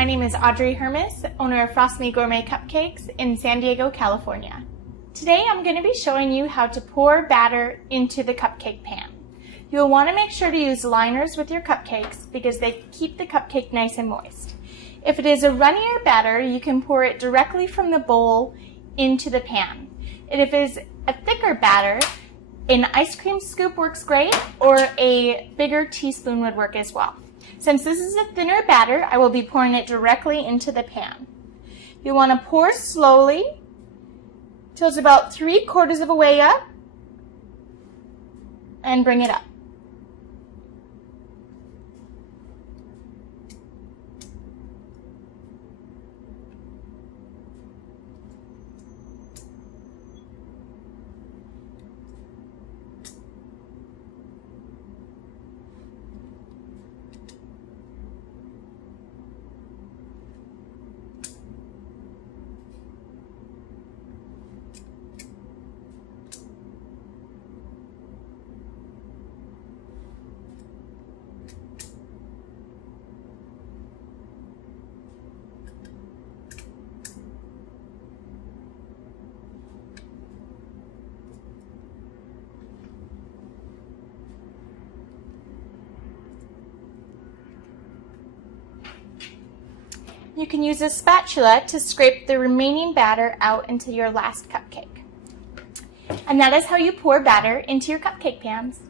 my name is Audrey Hermes, owner of Frost Me Gourmet Cupcakes in San Diego, California. Today I'm going to be showing you how to pour batter into the cupcake pan. You'll want to make sure to use liners with your cupcakes because they keep the cupcake nice and moist. If it is a runnier batter, you can pour it directly from the bowl into the pan. And if it is a thicker batter, an ice cream scoop works great, or a bigger teaspoon would work as well. Since this is a thinner batter, I will be pouring it directly into the pan. You want to pour slowly till it's about 3/4 of a way up and bring it up. You can use a spatula to scrape the remaining batter out into your last cupcake. And that is how you pour batter into your cupcake pans.